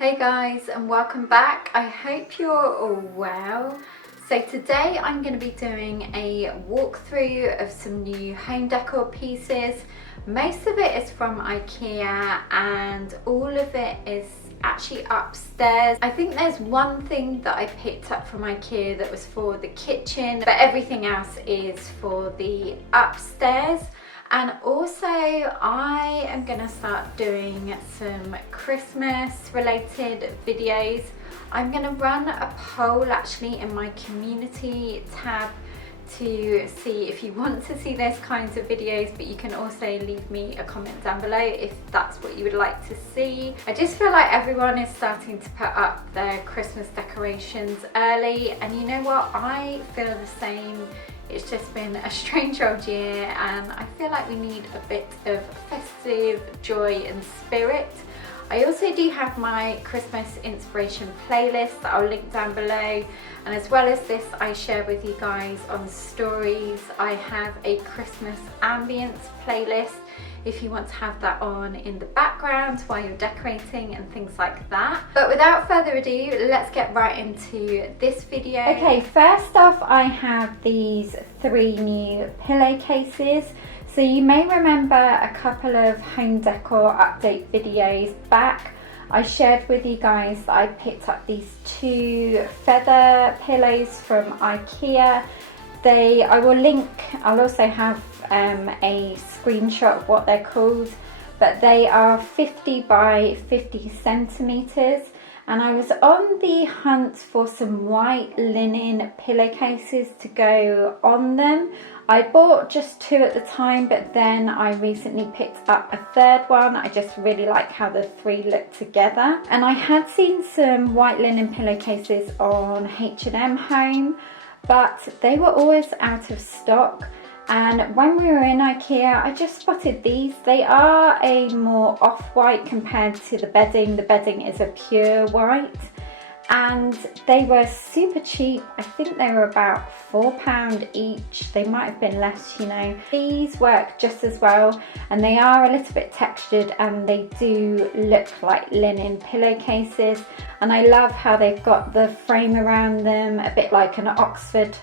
Hey guys, and welcome back. I hope you're all well. So today I'm going to be doing a walkthrough of some new home decor pieces. Most of it is from IKEA and all of it is actually upstairs. I think there's one thing that I picked up from IKEA that was for the kitchen, but everything else is for the upstairs. And also I am gonna start doing some Christmas related videos. I'm gonna run a poll actually in my community tab to see if you want to see those kinds of videos, but you can also leave me a comment down below if that's what you would like to see. I just feel like everyone is starting to put up their Christmas decorations early, and you know what, I feel the same. It's just been a strange old year and I feel like we need a bit of festive joy and spirit. I also do have my Christmas inspiration playlist that I'll link down below, and as well as this I share with you guys on stories. I have a Christmas ambience playlist if you want to have that on in the background while you're decorating and things like that. But without further ado, let's get right into this video. Okay, first off I have these 3 new pillowcases. So you may remember a couple of home decor update videos back, I shared with you guys that I picked up these 2 feather pillows from IKEA. I will link, I'll also have a screenshot of what they're called, but they are 50 by 50 centimeters. And I was on the hunt for some white linen pillowcases to go on them. I bought just 2 at the time, but then I recently picked up a 3rd one. I just really like how the 3 look together. And I had seen some white linen pillowcases on H&M Home, but they were always out of stock. And when we were in IKEA, I just spotted these. They are a more off-white compared to the bedding. The bedding is a pure white. And they were super cheap. I think they were about £4 each. They might have been less, you know. These work just as well, and they are a little bit textured and they do look like linen pillowcases. And I love how they've got the frame around them, a bit like an Oxford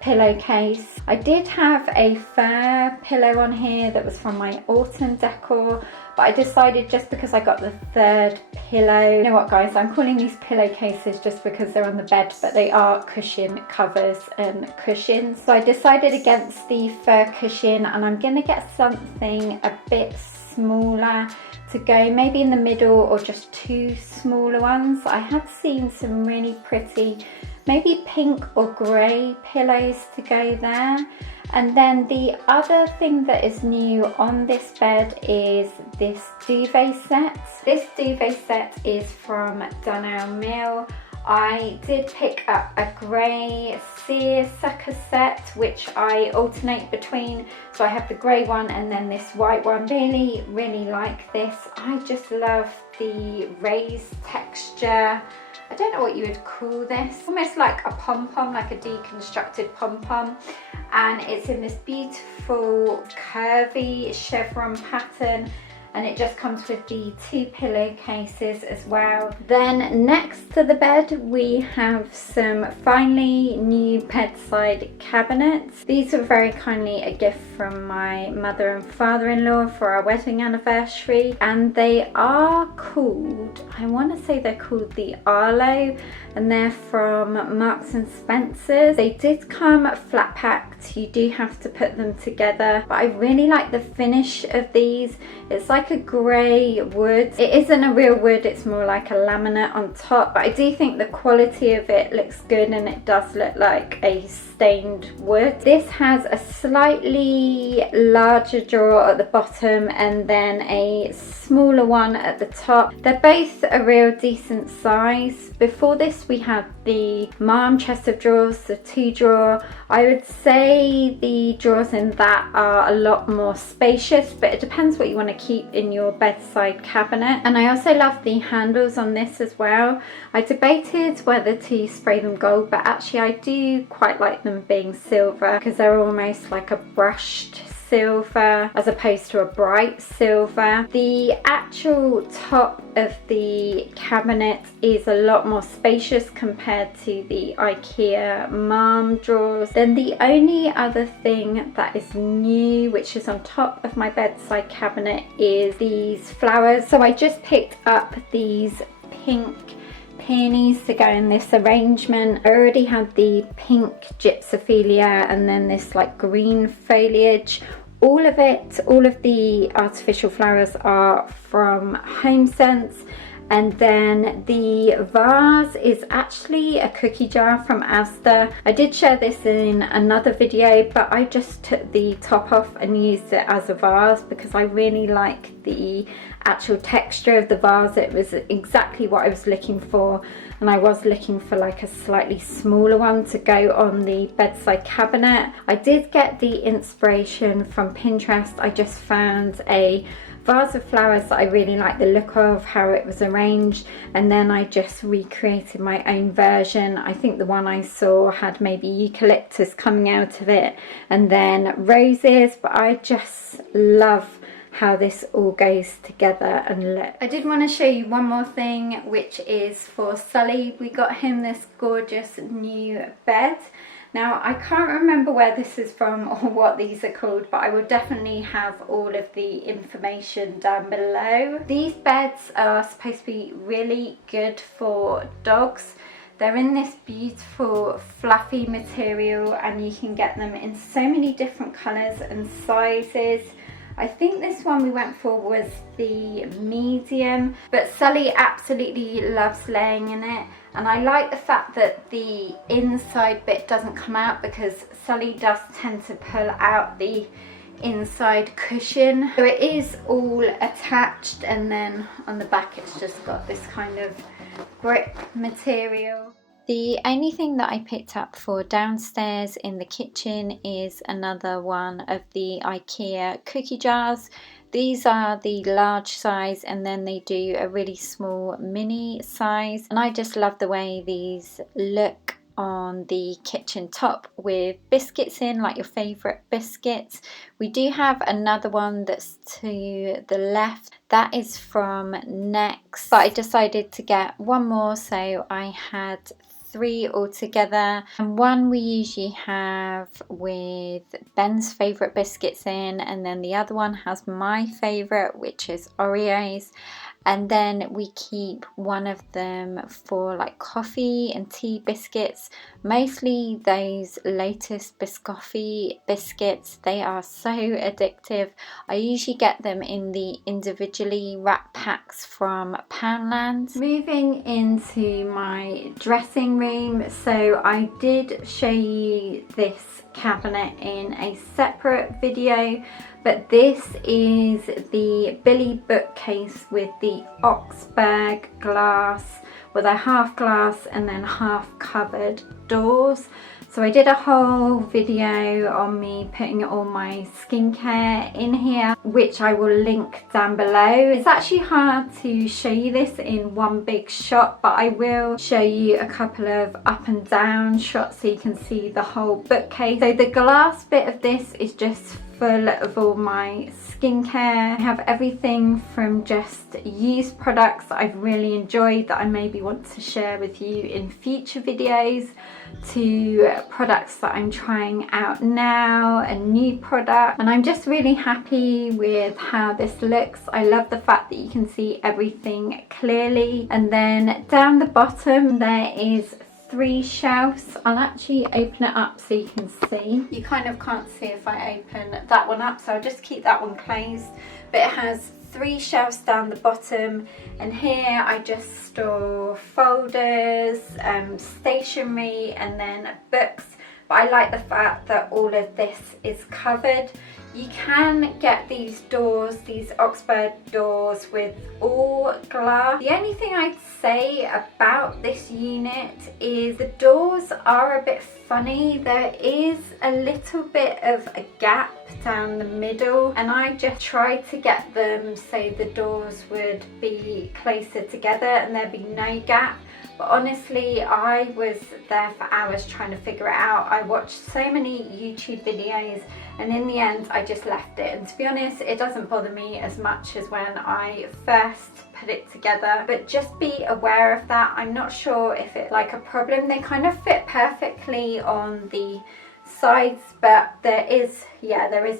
pillowcase. I did have a fur pillow on here that was from my autumn decor, but I decided just because I got the 3rd pillow, you know what guys, I'm calling these pillowcases just because they're on the bed, but they are cushion covers and cushions. So I decided against the fur cushion, and I'm gonna get something a bit smaller to go maybe in the middle, or just 2 smaller ones. I had seen some really pretty maybe pink or grey pillows to go there. And then the other thing that is new on this bed is this duvet set. This duvet set is from DUNELM MORE. I did pick up a grey seersucker set, which I alternate between. So I have the grey one and then this white one. Really, really like this. I just love the raised texture. I don't know what you would call this, almost like a pom-pom, like a deconstructed pom-pom. And it's in this beautiful curvy chevron pattern, and it just comes with the 2 pillowcases as well. Then next to the bed we have some finally new bedside cabinets. These were very kindly a gift from my mother and father-in-law for our wedding anniversary, and they are called, I want to say they're called the Arlo, and they're from Marks and Spencer's. They did come flat packed, you do have to put them together, but I really like the finish of these. It's like a grey wood. It isn't a real wood, it's more like a laminate on top, but I do think the quality of it looks good, and it does look like a stained wood. This has a slightly larger drawer at the bottom and then a smaller one at the top. They're both a real decent size. Before this we had the mom chest of drawers, the 2 drawer. I would say the drawers in that are a lot more spacious, but it depends what you want to keep in your bedside cabinet. And I also love the handles on this as well. I debated whether to spray them gold, but actually I do quite like them being silver because they're almost like a brushed silver as opposed to a bright silver. The actual top of the cabinet is a lot more spacious compared to the IKEA mom drawers. Then the only other thing that is new, which is on top of my bedside cabinet, is these flowers. So I just picked up these pink peonies to go in this arrangement. I already had the pink gypsophilia and then this like green foliage. All of the artificial flowers are from Home Sense. And then the vase is actually a cookie jar from Asda. I did share this in another video, but I just took the top off and used it as a vase because I really like the actual texture of the vase. It was exactly what I was looking for, and I was looking for like a slightly smaller one to go on the bedside cabinet. I did get the inspiration from Pinterest. I just found a vase of flowers that I really like the look of, how it was arranged, and then I just recreated my own version. I think the one I saw had maybe eucalyptus coming out of it and then roses, but I just love how this all goes together and look. I did want to show you one more thing, which is for Sully. We got him this gorgeous new bed. Now, I can't remember where this is from or what these are called, but I will definitely have all of the information down below. These beds are supposed to be really good for dogs. They're in this beautiful fluffy material and you can get them in so many different colours and sizes. I think this one we went for was the medium, but Sully absolutely loves laying in it. And I like the fact that the inside bit doesn't come out because Sully does tend to pull out the inside cushion. So it is all attached, and then on the back it's just got this kind of grip material. The only thing that I picked up for downstairs in the kitchen is another one of the IKEA cookie jars. These are the large size, and then they do a really small mini size, and I just love the way these look on the kitchen top with biscuits in, like your favourite biscuits. We do have another one that's to the left. That is from Next, but I decided to get one more, so I had 3 altogether, and one we usually have with Ben's favourite biscuits in, and then the other one has my favourite, which is Oreos, and then we keep one of them for like coffee and tea biscuits, mostly those Lotus Biscoffee biscuits. They are so addictive. I usually get them in the individually wrapped packs from Poundland. Moving into my dressing room, so I did show you this cabinet in a separate video, but this is the Billy bookcase with the Oxberg glass, with a half glass and then half covered doors. So I did a whole video on me putting all my skincare in here, which I will link down below. It's actually hard to show you this in one big shot, but I will show you a couple of up and down shots so you can see the whole bookcase. So the glass bit of this is just full of all my skincare. I have everything from just used products that I've really enjoyed that I maybe want to share with you in future videos, to products that I'm trying out now, a new product, and I'm just really happy with how this looks. I love the fact that you can see everything clearly. And then down the bottom there is 3 shelves. I'll actually open it up so you can see. You kind of can't see if I open that one up, so I'll just keep that one closed. But it has 3 shelves down the bottom, and here I just store folders, stationery, and then books. But I like the fact that all of this is covered. You can get these doors, these Oxberg doors, with all glass. The only thing I'd say about this unit is the doors are a bit funny. There is a little bit of a gap down the middle, and I just tried to get them so the doors would be closer together and there'd be no gap. But honestly, I was there for hours trying to figure it out. I watched so many YouTube videos, and in the end I I just left it, and to be honest, it doesn't bother me as much as when I first put it together, but just be aware of that. I'm not sure if it's like a problem. They kind of fit perfectly on the sides, but there is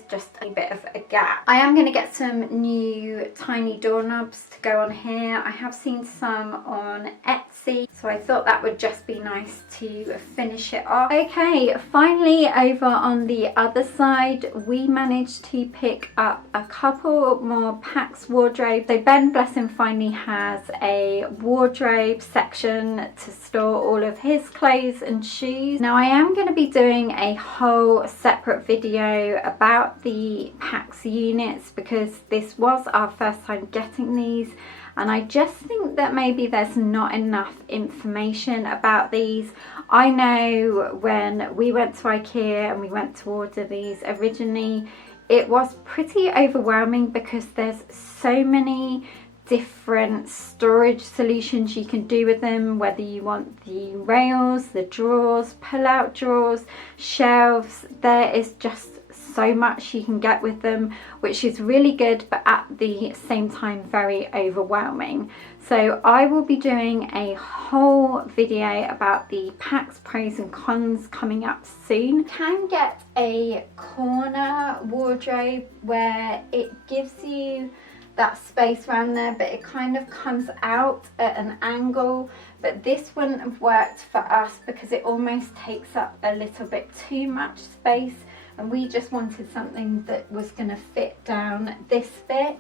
just a bit of a gap. I am going to get some new tiny doorknobs to go on here. I have seen some on Etsy, so I thought that would just be nice to finish it off. Okay, finally over on the other side, we managed to pick up a couple more PAX wardrobes. So Ben, bless him, finally has a wardrobe section to store all of his clothes and shoes. Now I am going to be doing a whole separate video about the PAX units because this was our first time getting these, and I just think that maybe there's not enough information about these. I know when we went to IKEA and we went to order these originally, it was pretty overwhelming because there's so many different storage solutions you can do with them, whether you want the rails, the drawers, pull-out drawers, shelves. There is just so much you can get with them, which is really good, but at the same time very overwhelming. So I will be doing a whole video about the PAX pros and cons coming up soon. You can get a corner wardrobe where it gives you that space around there, but it kind of comes out at an angle, but this wouldn't have worked for us because it almost takes up a little bit too much space, and we just wanted something that was going to fit down this bit.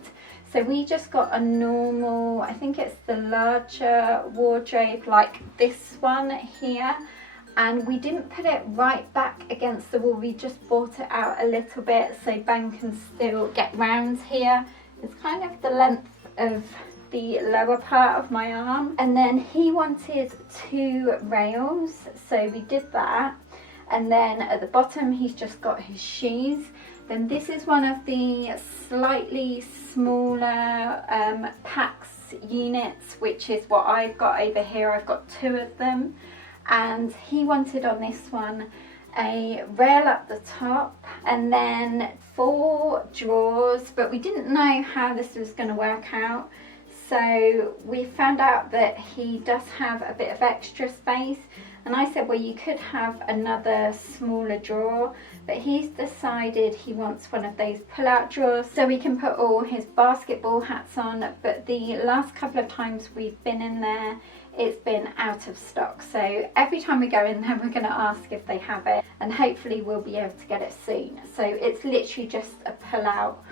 So we just got a normal, I think it's the larger wardrobe like this one here, and we didn't put it right back against the wall, we just brought it out a little bit so Ben can still get round here. It's kind of the length of the lower part of my arm. And then he wanted 2 rails, so we did that. And then at the bottom he's just got his shoes. Then this is one of the slightly smaller PAX units, which is what I've got over here. I've got 2 of them. And he wanted on this one a rail up the top and then 4 drawers, but we didn't know how this was going to work out, so we found out that he does have a bit of extra space, and I said, well, you could have another smaller drawer, but he's decided he wants one of those pull-out drawers so we can put all his basketball hats on. But the last couple of times we've been in there, it's been out of stock, so every time we go in there we're going to ask if they have it, and hopefully we'll be able to get it soon. So it's literally just a pull-out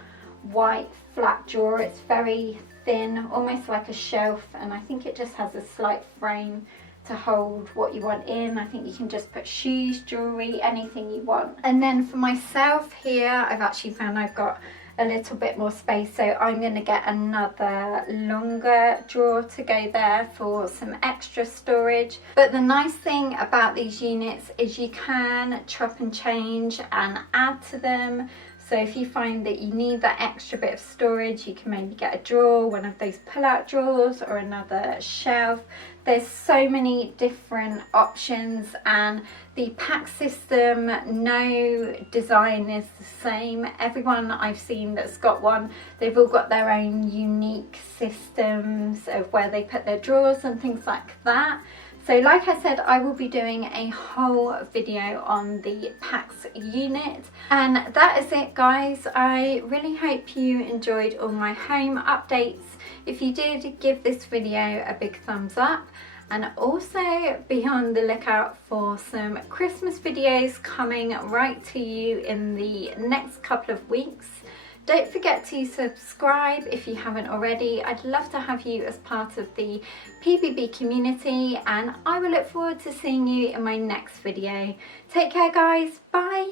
white flat drawer. It's very thin, almost like a shelf, and I think it just has a slight frame to hold what you want in. I think you can just put shoes, jewellery, anything you want. And then for myself here, I've actually found I've got a little bit more space, so I'm going to get another longer drawer to go there for some extra storage. But the nice thing about these units is you can chop and change and add to them. So if you find that you need that extra bit of storage, you can maybe get a drawer, one of those pull-out drawers, or another shelf. There's so many different options, and the PAX system, no design is the same. Everyone I've seen that's got one, they've all got their own unique systems of where they put their drawers and things like that. So like I said, I will be doing a whole video on the PAX unit. And that is it, guys. I really hope you enjoyed all my home updates. If you did, give this video a big thumbs up. And also be on the lookout for some Christmas videos coming right to you in the next couple of weeks. Don't forget to subscribe if you haven't already. I'd love to have you as part of the PBB community, and I will look forward to seeing you in my next video. Take care, guys. Bye.